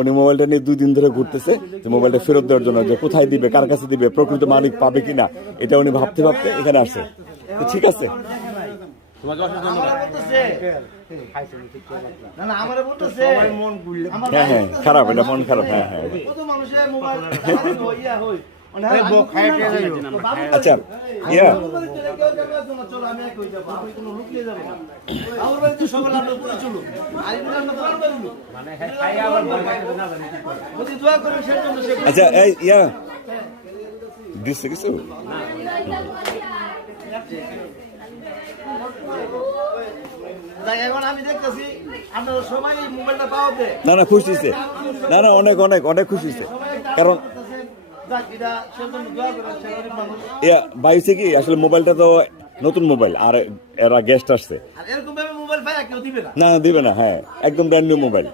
উনি মোবাইলটা নিয়ে 2 দিন ধরে ঘুরতেছে যে মোবাইলটা ফেরত দেওয়ার জন্য, যে কোথায় দিবে, কার কাছে দিবে, প্রকৃত মালিক পাবে কিনা, এটা উনি ভাবতে ভাবতে এখানে আসে। তো ঠিক আছে, হ্যাঁ হ্যাঁ, খারাপ, এটা মন খারাপ। হ্যাঁ হ্যাঁ, আচ্ছা ইয়া আচ্ছা এই ইয়া দিচ্ছে কিছু এখন আমি দেখতেছি আপনারা সবাই মোবাইলটা পাওয়াতে না না খুশি হয়েছে, না না অনেক অনেক অনেক খুশি হয়েছে। কারণ ইয়া ভাইছে কি আসলে মোবাইলটা তো নতুন মোবাইল, আর এরা গেস্ট আসছে, এরকম ভাবে মোবাইল পায় কেউ দিবে না, না দিবে না, হ্যাঁ একদম ব্র্যান্ড নিউ মোবাইল।